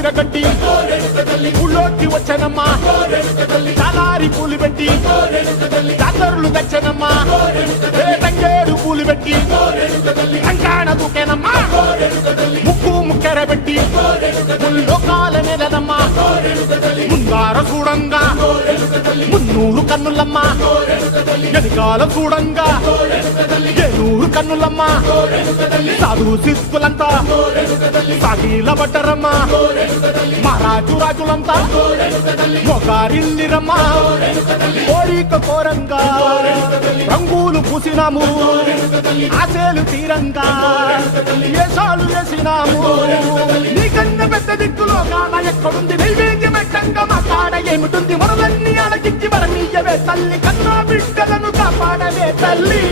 చీరగట్టి ఊళ్ళోకి వచ్చనమ్మా చాలారి పూలు పెట్టి జాతరులు తెచ్చనమ్మా తంగేడు పూలు పెట్టి కంకాణ దూకేనమ్మా ముక్కు ముక్కెరబెట్టి ముల్లోకాల నెలనమ్మా ముందార చూడంగా మున్నూరు కన్నులమ్మా వెనకాల చూడంగా ఏనూరు కన్నులమ్మా సాధు సిద్ధులంతా సాగిల బట్టరమ్మా మహారాజు రాజులంతా మొగారిల్లిరమ్మా కోరిక కోరంగా రంగులు పూసినాము ఆశలు తీరంగా ఏసాలు వేసినాము నీకన్నా పెద్ద దిక్కులో కాన ఎక్కడుంది నైవేద్యం పెట్టంగా మా కాడ ఏమిటుంది మనలన్నీ అలకించి మరణీయవే తల్లి కన్నా బిడ్డలను కాపాడవే తల్లి